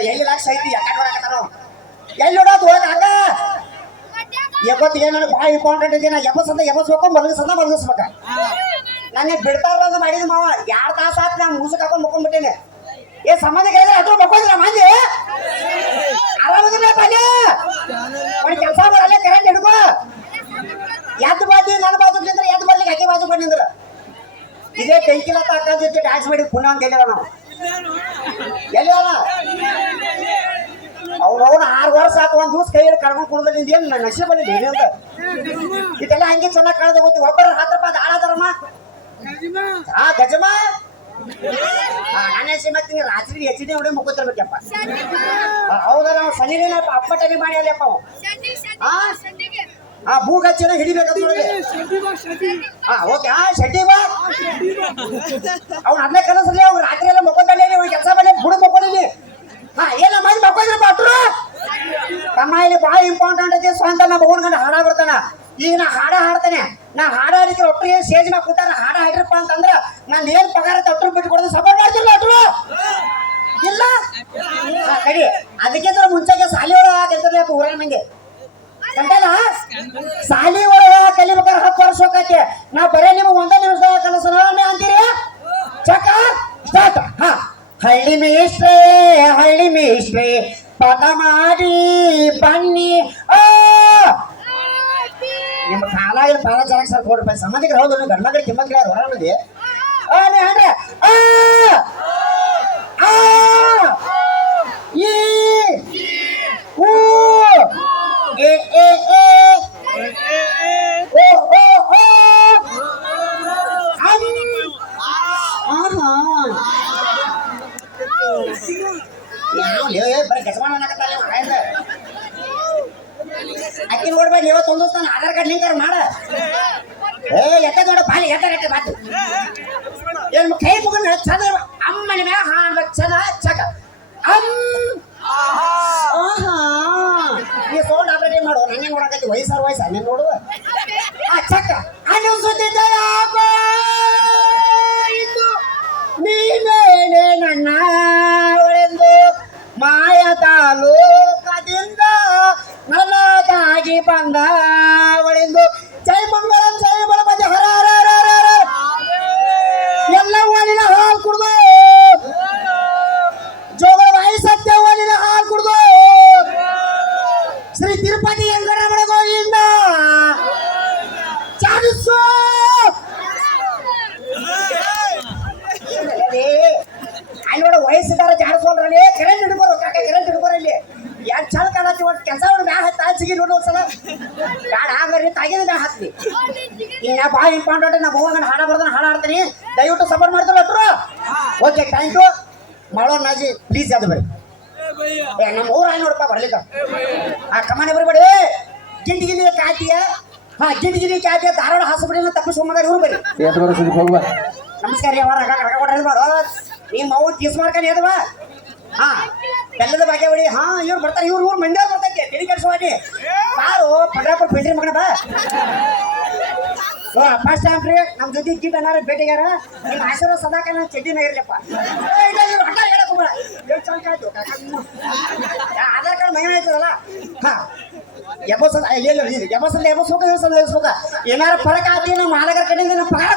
Tax ಐತಿ? ಯಾಕೆ ನೋಡಕತ್ತಾನ ಎಲ್ಲಿ ನೋಡೋದು ಹೋಗ ಹಂಗ ಎಪ್ಪತ್ತು ಏನಾರ ಭಾಳ ಇಂಪಾರ್ಟೆಂಟ್ ಇದೆ ನಾ ಎಬ್ಬಸ್ ಅಂತ ಎಬ್ಬಸ್ಬೇಕು ಮಲಗಿಸಂದ ಮಲಗಿಸ್ಬೇಕ ನಾನು ಬಿಡ್ತಾರ ಮಾಡಿದ ಮಾವ. ಯಾರ್ ತಾಸ ಆತ್ ನಾ ಮುಸುಕ್ ಹಾಕೊಂಡ್ ಮುಕೊಂಡ್ಬಿಟ್ಟೇನೆ ಏ, ಸಂಬಂಧ ಕೇಳಿದ್ರೆ ಅದು ಮಕ್ಕೊಂದ್ರ ಮಂದಿ. ಆರಾಮದಿಲ್ಲ ಪಲ್ಯ ಒಂದು ಕೆಲಸ ಮಾಡಲ್ಲ ಕರೆಂಟ್ ಹಿಡ್ಕೋ. ಎದ್ದು ಬಾಜು ನನ್ನ ಬಾಜು ನಿಂದ್ರ ಎದ್ದು ಬರ್ಲಿಕ್ಕೆ ಹಾಕಿ ಬಾಜು ಬಂದು ನಿಂದ್ರ. ಇದೇ ಬೆಂಕಿಲತ್ತ ತಾಕ ಜೊತೆ ಡ್ಯಾನ್ಸ್ ಮಾಡಿ ಪುನಃ ಅಂತ ಹೇಳಿದ ನಾವು. ಎಲ್ಲಿ ಅವ್ರವ್ನ ಆರು ವರ್ಷ ಆತ ಒಂದ್ ದಿವಸ ಕೈ ಹಿಡ್ದು ಕರ್ಕೊಂಡು ಕುಡ್ದ ನಿಂದ ಏನು ನಶೆ ಬಂದಿಲ್ಲ ಏನಂತ ಇದೆಲ್ಲ ಹಂಗೆ ಚೆನ್ನಾಗಿ ಕಳೆದ ಗೊತ್ತಿ ಒಬ್ಬರ ಹತ್ತು ರೂಪಾಯಿ ಆಳಾದರಮ್ಮ ಹಾ ಗಜಮ ನಾನೇ ಸಿಮತ್ತೀನಿ ರಾತ್ರಿ ಹೆಚ್ಚಿನ ಹೊಡೆ ಮುಕ್ಕೋತಿರ್ಬೇಕಪ್ಪ ಹೌದಾ ನಾವು ಅಪ್ಪ ಅಪ್ಪಟನಿ ಮಾಡಿ ಅಲ್ಲಪ್ಪ ಅವ ಆ ಭೂಗಚ್ಚನ ಹಿಡಿಬೇಕಂತ ಹಾ ಓಕೆ ಆ ಶೆಟ್ಟಿ ಬಾ ಅವ್ನು ಅದನ್ನೇ ಕನಸಲ್ಲಿ ಅವ್ನು ರಾತ್ರಿ ಎಲ್ಲ ಮಕ್ಕೊಂಡಲ್ಲಿ ಅವ್ನು ಕೆಲಸ ಮಾಡಿ ಬುಡ ಮಕ್ಕೊಂಡಿನಿ ಹಾ ಏನ ಮಾಡಿ ಮಕ್ಕೊಂಡ್ರಿ ಬಾಟ್ರು ತಮ್ಮ ಇಲ್ಲಿ ಭಾಳ ಇಂಪಾರ್ಟೆಂಟ್ ಐತಿ ಸ್ವಂತ ನಮ್ಮ ಮಗನ ಗಂಡ ಹಾಡ ಬರ್ತಾನ. ಈಗ ನಾ ಹಾಡ ಹಾಡ್ತಾನೆ. ನಾ ಹಾಡ ಹಾಡಿದ್ರೆ ಒಟ್ಟಿಗೆ ಸ್ಟೇಜ್ ಮ್ಯಾಗ ಕೂತಾರ? ಹಾಡ ಹಾಡ್ರಪ್ಪ ಅಂತಂದ್ರ ನಾನು ಏನ್ ಪಗಾರ ತಟ್ರು ಬಿಟ್ಟು ಕೊಡೋದು ಸಪೋರ್ಟ್ ಮಾಡ್ತಿಲ್ಲ ಅಟ್ರು ಇಲ್ಲ? ಕಡಿ ಅದಕ್ಕೆ ಮುಂಚೆಗೆ ಸಾಲಿ ಒಳಗ ಗೆಲ್ತಿರ್ಬೇಕು ಊರಿನ ಮಂದಿ ಕಂಡಲ್ಲ ಸಾಲಿ ಒಳಗ ಕಲಿಬೇಕ ಹತ್ತು ವರ್ಷ ಹೋಗಕ್ಕೆ ನಾ ಬರೇ ನಿಮಗೆ ಒಂದೇ ನಿಮಿಷದಾಗ ಕಲಿಸೋಣ. ಅಂತೀರಿ? ಚಕ ಸ್ಟಾರ್ಟ್ ಹಾ. ಹಳ್ಳಿ ಮೇಷ್ಟ್ರೆ ಹಳ್ಳಿ ಮೇಷ್ಟ್ರೆ ಪದ ಮಾಡಿ ಬನ್ನಿ. ಆ! ನಿಮ್ಮ ಕಾಲಾಗಿ ಪಾದ ಜರಕ್ ಸರ್ ಕೊಡ್ರಿ. ಸಂಬಂಧಿಕರು ಹೌದು ನೀವು ಗಂಡ ಮಕ್ಕಳು ಕಿಮ್ಮತ್ ಕೇಳ ಹೊರ ಅಂದ್ರೆ ಆ! ಈ ಊ ಎ ಎ ಎ ಓ ಓ ಓ ಅಂ ಆಹಾ ಯಾವ ಲೇ ಬರೀ ಗಜಮಾನ ಅನ್ನಕತ್ತಾರ ಇವ ಆಯ್ತ ಅಕ್ಕಿ ನೋಡ್ಬೇಡಿ ಇವತ್ತು ಒಂದು ನಾನು ಆಧಾರ್ ಕಾರ್ಡ್ ಲಿಂಕ್ ಮಾಡ ಏ ಬಾತು ಏನು ಕೈ ಮುಗಿದ ಚದ ಅಮ್ಮನ ಮ್ಯಾಗ ಹಾಡ್ಬೇಕು ಚದ ಚಕ. ಅಮ್. ಆಹಾ. ನೀ ಸೌಂಡ್ ಆಪರೇಟಿಂಗ್ ಮಾಡು ನಂಗೆ ನೋಡಕತ್ತಿ, ವಯಸ್ಸಾರ ವಯಸ್ಸ ನೀನು ನೋಡು ಆ ಚಕ. ಅನಿಸುತ್ತಿದ್ದ ಯಾಕೋ? ಈಗ ನಾ ಭಾಳ ಇಂಪಾರ್ಟೆಂಟ್ ನಮ್ಮ ಹೋಗಂಗ ಹಾಡ ಬರ್ದಾನ ಹಾಡ ಹಾಡ್ತೀನಿ ದಯವಿಟ್ಟು ಸಪೋರ್ಟ್ ಮಾಡ್ತಾರೆ ಅಟ್ರು ಓಕೆ ಥ್ಯಾಂಕ್ ಯು ಮಾಡೋ ನಾಜಿ ಪ್ಲೀಸ್ ಅದು ಬರ್ರಿ? ಏ, ನಮ್ಮ ಊರ ನೋಡಪ್ಪ, ಬರ್ಲಿಕ್ಕ. ಆ ಕಮಾನೆ ಬರಬೇಡಿ ಗಿಂಡಿ ಗಿಂಡಿ ಕಾತಿಯ ಹಾ ಗಿಂಡಿ ಗಿಂಡಿ ಕಾತಿಯ ಧಾರವಾಡ ಹಾಸ್ಪಿಟಲ್ ತಪ್ಪಿಸ್ಕೊಂಬಂದಾರ ಇವ್ರು ಬರ್ರಿ. ನಮಸ್ಕಾರ ರೀ, ಅವರ, ರೊಕ್ಕ ಕೊಡ್ರಿ ಬಾರೋ? ನಿಮ್ಮ ಅವು ತೀಸ್ ಮಾಡ್ಕೊಂಡು ಎದವಾ? ಹಾ, ಬೆಲ್ಲದ ಬಾಗೆ ಬಿಡಿ ಹಾ, ಇವ್ರು ಬರ್ತಾರೆ, ಇವ್ರು ಇವ್ರು ಮಂಡ್ಯ ಬರ್ತೈತೆ, ತಿಳಿ ಕೆಡ್ಸವಾಡಿ ಬಾರು, ಪಡ್ರಾಪುರ ಬಿಡ್ರಿ ಮಗನ ಬಾ. ಫಸ್ಟ್ ಟೈಮ್ ರೀ ನಮ್ಮ ಜೊತೆ ಗಿಟ್ ಅನ್ನಾರ ಭೇಟಿಗಾರ? ನಿಮ್ಮ ಹೆಸರು ಸದಾಕ ನಾನು ಚಡ್ಡಿನ ಇರ್ಲಪ್ಪ ನಿಮ್ಮ. ಆಧಾರ್ ಕಾರ್ಡ್ ಮಗನ ಆಯ್ತದಲ್ಲ? ಏನಾರ ಫರಕ್ ಆಗಿ ನಮ್ಮ ಮಾಲಕರ ಕಡೆಯಿಂದ ನಮ್ಮ ಪಗಾರ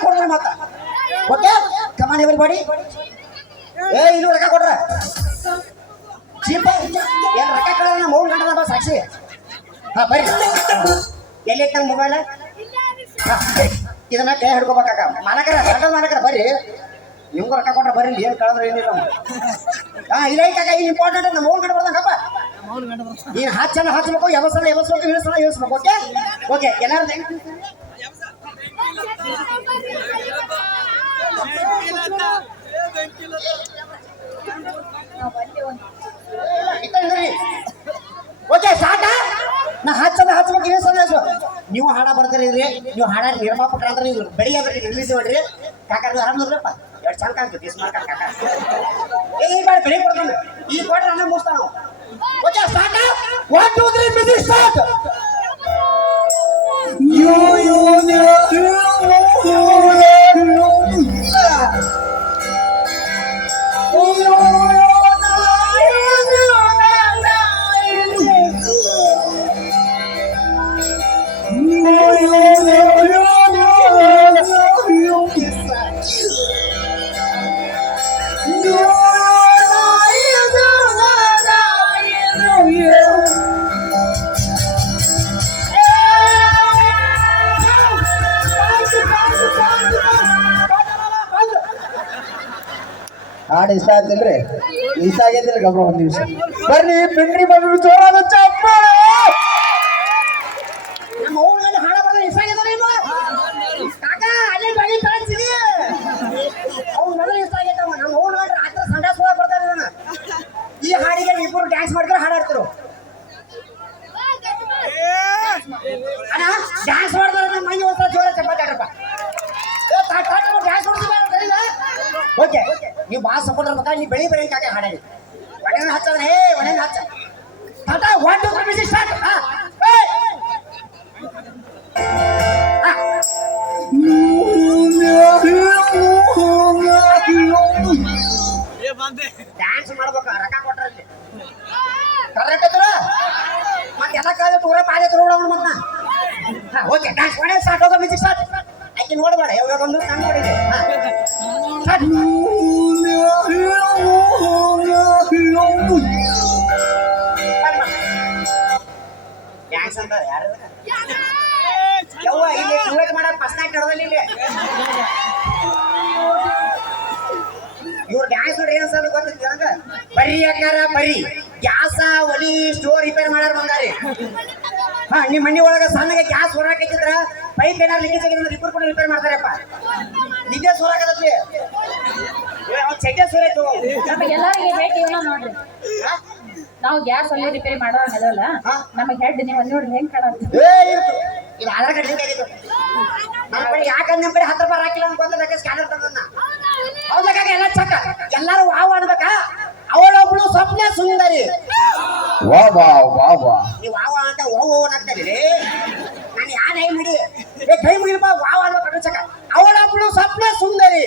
ಓಕೆ? ಕಮಾನ್ ಏ ಇದು ರೊಕ್ಕ ಕೊಡ್ರ. ಚೀಪ ರೊಕ್ಕ ಕಳೆದ ನಮ್ಮ ಮೌಲ್ ಸಾಕ್ಷಿ. ಹಾ, ಬರ್ರಿ. ಎಲ್ಲಿ ಐತೆ ಮೊಬೈಲ್ ಇದನ್ನ ಕೈ ಹಿಡ್ಕೋಬೇಕಾಕ ಮಾಲಕರ ಸಣ್ಣ ಮಾಲಕರ ಬರ್ರಿ. ನಿಮ್ಗೂ ರೊಕ್ಕ ಕೊಟ್ರೆ ಬರ್ರಿ ಏನ್ ಕಳೆದ್ರೆ ಏನಿಲ್ಲ ಹಾ ಇಲ್ಲ ಕಾಕ ಇದು ಇಂಪಾರ್ಟೆಂಟ್ ನಮ್ಮ ಮೌನ್ ಗಂಟ ಬರ್ದಂಗಪ್ಪ. ನೀನು ಹತ್ತು ಜನ ಹಚ್ಚಬೇಕು ಎಬಸಲ ಎಬಸ್ಬೇಕು ಇಳಿಸಲ ಇಳಿಸ್ಬೇಕು ಓಕೆ ಓಕೆ ಎಲ್ಲಾರು ಓಕೆ ಸಾಕ ನಾ ಹಚ್ಚದ ಹಚ್ಬೇಕು ಇಳಿಸಲ ಇಳಿಸ್ಬೇಕು ನೀವು ಹಾಡ ಬರ್ತೀರಿ ನೀವು ಹಾಡ ನಿರ್ಮಾಪಕರ ಅಂದ್ರೆ ನೀವು ಬೆಳಿಗ್ಗೆ ಬರ್ರಿ ರಿಲೀಸ್ ಮಾಡ್ರಿ ಆರಾಮ್ ಆರಾಮದ್ರಪ್ಪ ಎರಡು ಚಂದ ಆಗ್ತದೆ ಡಿಸ್ ಮಾಡ್ಕ ಏ, ಈ ಬಾರಿ ಬೆಳಿ ಕೊಡ್ತಾನೆ. ಈ ಕೊಟ್ರೆ ನನ್ನ ಮುಗಿಸ್ತಾನ okay start one two three start ಯೋ ಯು ಯು ಇಷ್ಟ ಆಗ್ತಿಲ್ರಿ ಇಷ್ಟ ಆಗೈತಿಲ್ರಿ ಗೌರವ ಒಂದ್ ನಿಮಿಷ. ಬರ್ರಿ ಪಿಂಡ್ರಿ ಬಂದ್ಬಿಟ್ಟು ಜೋರಾದ ಚಪ್ಪಾಳೆ ನಮ್ಮ ಊರಲ್ಲಿ ಹಾಡ ಬರೋದು ಇಷ್ಟ ಆಗಿದಾರ ಇಲ್ವಾ ಕಾಕ ಅಲ್ಲೇ ಬೆಳಿ ಬೆಳೆಸಿದಿ ಅವ್ನು ಮೊದಲು ಇಷ್ಟ ಆಗೈತವ ನಮ್ಮ ಊರ್ ನೋಡ್ರಿ ರಾತ್ರಿ ಸಂಡಾಸ್ ಹೋಗಕ್ ಬರ್ತಾರೆ ಇದನ್ನ ಈ ಹಾಡಿಗೆ ಇಬ್ಬರು ಡ್ಯಾನ್ಸ್ ಮಾಡ್ತಾರೆ ಹಾಡಾಡ್ತಿರು ಅಣ್ಣ ಡ್ಯಾನ್ಸ್ ಮಾಡ್ತಾರೆ ನಮ್ಮ ಮನೆ ಒಂದ್ಸಲ ಜೋರ ಚಪ್ಪಾಟಾಡ್ರಪ್ಪ ಡ್ಯಾನ್ಸ್ ಮಾಡ್ತೀವಿ ಓಕೆ ನೀವು ಭಾಳ ಸಪೋರ್ಟ್ ಇರ್ಬೇಕಾ ನೀವು ಬೆಳಿ ಬೆಳಿ ಕಾಕೆ ಹಾಡಾಡಿ ಬರ್ರಿ ಅಕ್ಕಾರ ಬರಿ ಗ್ಯಾಸ ಒಲಿ ಸ್ಟೋರ್ ರಿಪೇರ್ ಮಾಡ್ಯಾರ ಬಂದಾರಿ ಹಾ ನಿಮ್ಮ ಮನೆ ಒಳಗ ಸಣ್ಣಗೆ ಗ್ಯಾಸ್ ಹೊರಾಕಿದ್ರ ಪೈಪ್ ಏನಾರು ಲೀಕೇಜ್ ಆಗಿದ್ರೆ ರಿಪೇರ್ ಕೂಡ ರಿಪೇರ್ ಮಾಡ್ತಾರಪ್ಪ. ನಿದ್ದೆ ಸೋರಾಕತ್ತೈತಿ. ಚಡ್ಡೆ ಸೋರಾಯ್ತು ನಮಗೆಲ್ಲರಿಗೆ ಭೇಟಿ ಇವನ ನೋಡ್ರಿ. ನಾವು ಗ್ಯಾಸ್ ಅಲ್ಲಿ ರಿಪೇರಿ ಹಾ. ನಮಗೆ ಹೆಡ್ ನೀವು ನೋಡ್ರಿ ಹೆಂಗ್ ಕಾಣತ್ತೆ. ಇದು ಆಧಾರ್ ಕಾರ್ಡ್ ಲಿಂಕ್ ಆಗಿತ್ತು. ನಮ್ಮ ಕಡೆ ಯಾಕಂದ್ರೆ ನಮ್ಮ ಕಡೆ ಹತ್ತು ರೂಪಾಯಿ ಹಾಕಿಲ್ಲ ಅಂತ ಗೊತ್ತಿಲ್ಲ ಸ್ಕ್ಯಾನರ್ ತಂದನ್ನ ಹೌದಕ್ಕಾಗ ಎಲ್ಲ ಚಕ್ಕ ಎಲ್ಲರೂ ವಾವ್ ಅನ್ಬೇಕಾ? ಅವಳೊಬ್ಳು ಸ್ವಪ್ನ ಸುಂದರಿ. ವಾ ವಾ ವಾ ವಾ. ನೀವು ವಾವ ಅಂತ ಓ ಓ ಅಂತೀರಿ? ನಾನು ಯಾ ಕೈ ಬಿಡಿ ಏ ಕೈ ಮುಗಿಲ್ಪ ವಾವ್ ವಾ ಕಣ್ಣು ಚಕ್ಕ ಅವಳೊಬ್ಳು ಸ್ವಪ್ನ ಸುಂದರಿ.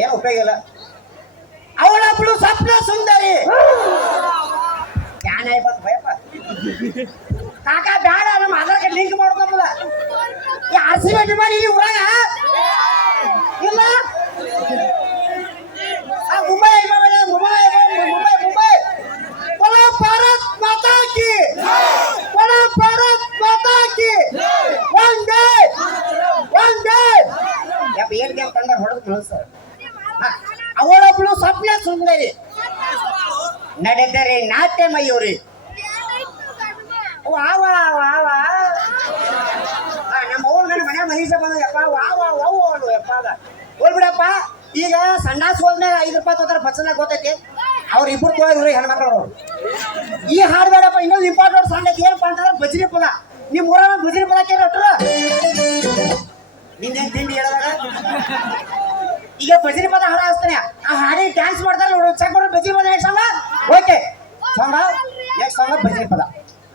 ಏನ್ ಉಪಯೋಗ ಇಲ್ಲ. ಅವಳೊಬ್ಳು ಸ್ವಪ್ನ ಸುಂದರಿ. ಯಾನ ಬಂತು ಭಯಪ್ಪ. ಕಾಕ ಬ್ಯಾಡ ನಮ್ಮ ಆಧಾರ್ ಕಾರ್ಡ್ ಲಿಂಕ್ ಮಾಡ್ಕೊಂಬಲ್ಲ. ಈ ಆರ್ ಸಿ ಬಿ ಮಾಡಿ ಇಲ್ಲಿ ಊರಾಗ ಮಯೂರಿ ವಾ ವಾ ವಾ ವಾ. ನಮ್ಮ ಅವ್ರ ನನ್ನ ಮನೆ ಮನೀಸ ಬಂದ ಯಪ್ಪ ವಾ ವಾ ವಾವ್ ಅವಳು ಯಪ್ಪ ಹೋಗ್ಬಿಡಪ್ಪ ಈಗ ಸಣ್ಣ ಹೋದ್ಮೇಲೆ ಐದು ರೂಪಾಯಿ ತೊಗೊಂಡ್ರೆ ಬಚ್ಚನ ಗೊತ್ತೈತಿ. ಅವ್ರ ಇಬ್ಬರು ತೊಗೊಳ್ರಿ ಹೆಣ್ಮಕ್ಳು ಈ ಹಾಡು ಬೇಡಪ್ಪ, ಇನ್ನೊಂದು ಇಂಪಾರ್ಟೆಂಟ್ ಸಾಂಗ್ ಏನಪ್ಪ ಅಂತಂದ್ರೆ ಬಜ್ರಿ ಪದ ನಿಮ್ಮ ಊರಾಗ ಬಜ್ರಿ ಪದ ಕೇಳ್ರ ನಿನ್ನೆ ತಿಂಡಿ ಹೇಳಿದಾಗ? ಈಗ ಬಜ್ರಿ ಪದ ಹಾಡ ಹಾಸ್ತಾನೆ ಆ ಹಾಡಿಗೆ ಡ್ಯಾನ್ಸ್ ಮಾಡ್ತಾರೆ ನೋಡು. ಚೆಕ್ ಮಾಡಿ ಬಜ್ರಿ ಪದ ಓಕೆ ಸಾಂಗ ಎಷ್ಟು ಸಂಘ ಬಜ್ರಿ ಪದ.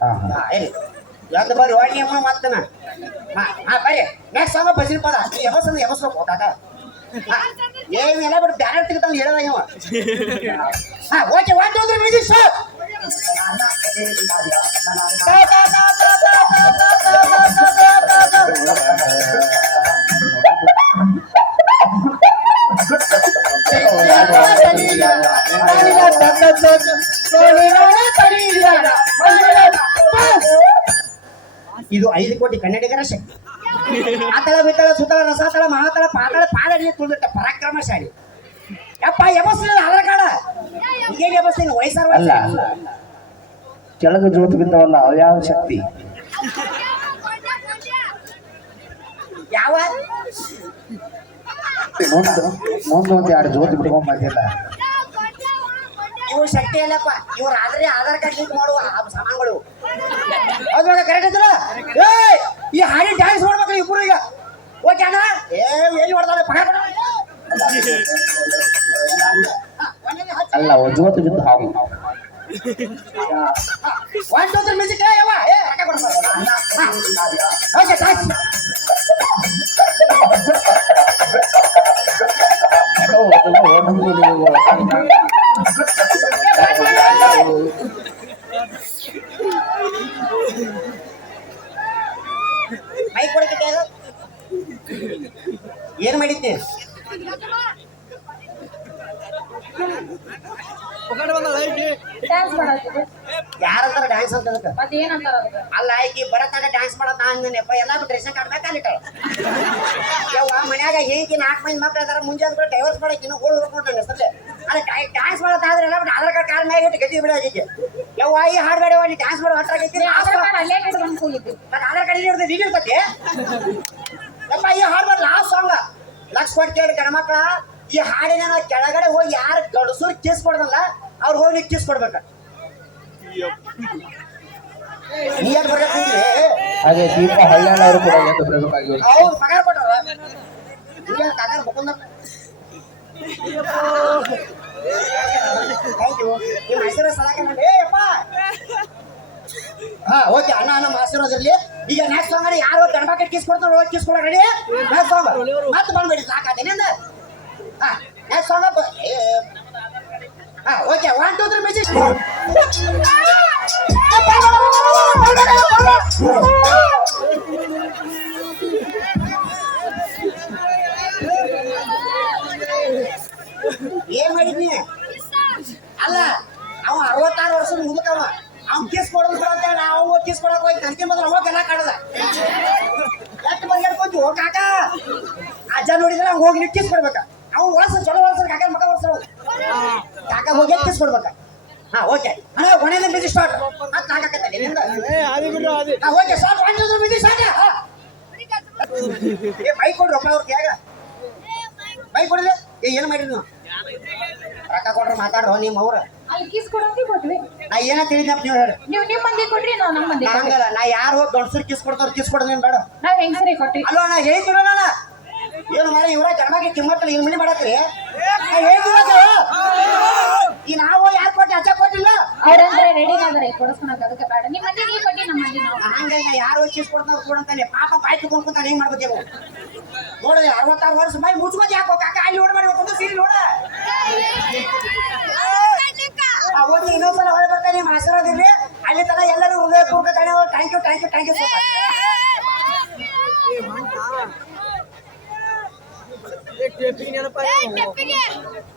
ಹಾ ಹಾ. ಹಾ ಹೇಳಿ. ಯಾವ್ದು ಬರ್ರಿ ಒಳ್ಳೆ ಅಮ್ಮ ಮಾತನ ಹಾ ಹಾ ಬರ್ರಿ ನೆಕ್ಸ್ಟ್ ಸಂಘ ಬಜ್ರಿ ಪದ. ಎಬಸ್ ಎಬಸ್ಬೇಕು ಕಾಕ ಹಾ. ಏನೆಲ್ಲ ಬಿಟ್ಟು ಬ್ಯಾರೆ ತೆಗಿತಾವ ಹೇಳದ ಇವ? ಹಾ okay one two three music ಇದು ಐದು ಕೋಟಿ ಕನ್ನಡಿಗರ ಶಕ್ತಿ. ಆತಳ ಬಿತ್ತಳ ಸುತ್ತಳ ರಸಾತಳ ಮಹಾತಳ ಪಾತಳ ಪಾದಡಿ ತುಳಿದಿಟ್ಟ ಪರಾಕ್ರಮಶಾಲಿ. ಯಪ್ಪ ಎಬಸ್ಲಿಲ್ಲ ಅದರ ಕಾಡ ಈಗೇನು ಎಬಸ್ತೀನಿ ವಯಸ್ಸಾರ ಅಲ್ಲ ಕೆಳಗೆ ಜೋತು ಬಿದ್ದವಲ್ಲ ಯಾವ ಶಕ್ತಿ? ಯಾವ? ಮುಂದೆ ಮುಂದೆ ಒಂದು ಎರಡು ಜೋತು ಬಿಟ್ಕೊಂಡ್ ಬಂದಿಲ್ಲ. ಶಕ್ತಿ ಅಲ್ಲಪ್ಪ ಇವ್ರು ಆದ್ರೆ ಆಧಾರ್ ಕಾರ್ಡ್ ಲಿಂಕ್ ಮಾಡುವ ಸಾಮಾನುಗಳು. ಅದ್ರೊಳಗೆ ಕರೆಕ್ಟ್ ಇದ್ರ ಏ ಈ ಹಾಡಿ ಡ್ಯಾನ್ಸ್ ಮಾಡ್ಬೇಕು ಇಬ್ರು ಈಗ. ಓಕೆ, ಅಣ್ಣ? ಏ, ಎಲ್ಲಿ ಹೊಡೆದಾಳೆ? ಪಗಾರ ಅಲ್ಲ ಜೋತು ಬಿದ್ದು ಹಾವು ಒನ್ ಮ್ಯೂಸಿಕ್ ಏ ರೊಕ್ಕ ಕೊಡ್ತಾರೆ ಓಕೆ ಥ್ಯಾಂಕ್ಸ್ ಮೈ ಕೊಡಕ್ಕೆ ಏನು ಮಾಡಿದ್ದೆ ಡ್ಯಾನ್ಸ್ ಮಾಡತ್ತಿದ್ದೆ ಯಾರ ಯಾರಂತಾರ ಡ್ಯಾನ್ಸ್ ಅಂತ ಅಲ್ಲ ಈಕಿ ಬರತ್ತಾಗ ಡ್ಯಾನ್ಸ್ ಮಾಡತ್ ನಾ ಅಂದನೆಪ್ಪ ಎಲ್ಲ ಬಿಟ್ಟು ರೇಷನ್ ಕಾರ್ಡ್ ಬೇಕಾಗಿಟ್ಟ ಯವ್ವ ಮನ್ಯಾಗ ಹೇಗೆ ನಾಲ್ಕು ಮಂದಿ ಮಕ್ಳು ಅದಾರ ಮುಂಜಾನೆ ಕೂಡ ಡೈವರ್ಸ್ ಮಾಡಕ್ಕೆ ಇನ್ನು ಗೋಳು ಹುಡ್ಕೊಂಡು ನನ್ನ ಹೆಸರಲ್ಲಿ ಅಲ್ಲ ಡ್ಯಾನ್ಸ್ ಎಲ್ಲ ಬಿಟ್ಟು ಆಧಾರ್ ಕಾರ್ಡ್ ಕಾಲ್ ಮ್ಯಾಗ ಇಟ್ಟು ಗಟ್ಟಿ ಬಿಡೋದಕ್ಕೆ ಯವ್ವ ಈ ಹಾಡು ಬೇಡ ನೀ ಡ್ಯಾನ್ಸ್ ಮಾಡೋ ನೀ ಆಧಾರ್ ಕಾರ್ಡ್ ಮತ್ತೆ ಆಧಾರ್ ಕಾರ್ಡ್ ಇರ್ತದೆ ಯಪ್ಪ ಈ ಲಾಸ್ಟ್ ಸಾಂಗ್ ಲಕ್ಷ ಕೊಟ್ಟು ಕೇಳಿ ಗಣಮಕ್ಳ ಈ ಹಾಡಿನ ನಾವು ಕೆಳಗಡೆ ಹೋಗಿ ಯಾರು ಗಡಸೂರ್ ಕಿಸ್ ಕೊಡ್ದಲ್ಲ ಅವ್ರು ಹೋಗಿ ಕಿಸ್ ಕೊಡ್ಬೇಕ. ನೀ ಯಾಕೆ ಬರ್ಬೇಕು ಅದೇ ದೀಪ ಹಳ್ಯಾಳ ಕೂಡ ಎದ್ದು ಬರಬೇಕಾಗಿ ಅವ್ರು ಪಗಾರ ಕೊಟ್ಟಾರ ಇಲ್ಲ ಕಾಕಾರ ಮುಕುಂದ. ಥ್ಯಾಂಕ್ ನಿಮ್ಮ ಹೆಸರು ಸಲಾಕೆ ಮಾಡಿ. ಏ ಅಪ್ಪ ಹಾ ಓಕೆ ಅಣ್ಣ ಅಣ್ಣ ಆಶೀರ್ವಾದ ಇರಲಿ. ಈಗ ನೆಕ್ಸ್ಟ್ ಸಾಂಗ್ ಯಾರು ಗಂಡ ಕಿಸ್ ಕೊಡ್ತಾರೆ ಕಿಸ್ ಕೊಡ ರೆಡಿ ನೆಕ್ಸ್ಟ್ ಸಾಂಗ್ ಮತ್ತೆ ಬಂದ್ಬಿಡಿ ಸಾಕಾದೇನೆ ಹಾ ಹಾ ಓಕೆ ಏನ್ ಮಾಡಿದ್ನಿ ಅಲ್ಲ ಅವ ಅರವತ್ತಾರು ವರ್ಷ ಮುದುಕವ ಅವ್ನ್ ಕಿಸ್ ಕೊಡೋದು ಬಿಡ ಅಂತ ನಾವು ಕಿಸ್ ಕೊಡಕ್ ಹೋಗಿ ಕರ್ಕೊಂಡ್ ಬಂದ್ರೆ ಅವಾಗ ಎಲ್ಲ ಕಾಡದ ಎಷ್ಟು ಬಗೆಡ್ಕೊಂತೀವಿ ಹೋಗಾಕ ಅಜ್ಜ ನೋಡಿದ್ರೆ ಹೋಗಿ ಕಿಸ್ ಕೊಡ್ಬೇಕ ಅವ್ನು ಒಳಸ ಚಲೋ ಒಳಸ ಕಾಕ ಮಗ ಒಳಸ ಕಾಕ ಹೋಗಿ ಕಿಸ್ ಕೊಡ್ಬೇಕ ಹಾ ಓಕೆ. ಅಣ್ಣ ಕೊನೆಯಿಂದ ಬಿಸಿ ಸ್ಟಾರ್ಟ್ ಮತ್ತೆ ನಾಕಕತ್ತೆ ನಿಂದ ಹಾ ಓಕೆ ಸ್ಟಾರ್ಟ್ ಒನ್ ಟೂ ಬಿಸಿ ಸ್ಟಾರ್ಟ್ ಏ ಬೈಕ್ ಕೊಡ್ರಿ ಒಬ್ಬ ಅವ್ರಿಗೆ ಯಾಗ? ಬೈಕ್ ಕೊಡಿಲ್ಲ ಏ ಏನು ಮಾಡಿರಿ ನೀವು? ರೊಕ್ಕ ಕೊಡ್ರಿ ಮಾತಾಡ್ರೋ ನಿಮ್ಮ ಅವ್ರ. ಅಲ್ಲಿ ಕಿಸ್ ಕೊಟ್ವಿ ನಾ ಏನ ತಿಳಿದಪ್ಪ ನೀವು ಹೇಳಿ. ನೀವು ನಿಮ್ಮ ಮಂದಿ ಕೊಡ್ರಿ ನಾವ್ ನಮ್ ಮಂದಿ ನಾ ಹಂಗಲ್ಲ ನಾ ಯಾರು ಹೋಗಿ ಗಂಡಸರು ಕಿಸ್ ಕೊಡ್ತಾರ ಕಿಸ್ ಕೊಡೋದೇನು ಬೇಡ. ನಾವ್ ಹೆಂಗಸರಿ ಅಲ್ವಾ ನಾ ಹೇಳ್ತೀವ ನಾನ ಏನು ಮಾಡಿ ಇವ್ರ ಜನ್ಮಾಗಿ ಕಿಮ್ಮತ್ತಲ್ಲ ಏನು ಮನಿ ಮಾಡತ್ರಿ ಈ ನಾವು ಯಾರು ಕೊಟ್ಟು ಹಚ್ಚ ಕೊಟ್ಟಿಲ್ಲ ಅವ್ರಂದ್ರೆ ರೆಡಿ ಆದ್ರೆ ಕೊಡಿಸ್ಕೊಳಕ್ ಅದಕ್ಕೆ ಬೇಡ ನಿಮ್ಮ ಮಂದಿ ನೀವ್ ಕೊಟ್ಟಿ ನಮ್ ಮಂದಿ ನಾವು ಹಂಗಾಗಿ ನಾ ಯಾರು ಚೀಸ್ ಕೊಡ್ತಾವ್ ಕೊಡಂತಾನೆ ಪಾಪ ಬಾಯ್ ತಗೊಂಡ್ ಕುಂತಾನೆ ಹೆಂಗ್ ಮಾಡ್ಬೇಕು ನೋಡಿದ್ರೆ ಅರವತ್ತಾರು ವರ್ಷ ಮೈ ಮುಚ್ಕೊಂಡು ಹಾಕೋ ಕಾಕ ಅಲ್ಲಿ ನೋಡ್ ಮಾಡ್ಬೇಕು ಸೀರಿ ನೋಡ ಹೋಗಿ ಇನ್ನೊಂದ್ಸಲ ಹೊಳೆ ಬರ್ತಾನೆ ನಿಮ್ಮ ಆಶೀರ್ವಾದ ಇರ್ಲಿ ಅಲ್ಲಿ ತನ ಎಲ್ಲರೂ ಹೃದಯ ತಾನೆ thank you thank you thank you so much Hindi nyo na pa. Hey,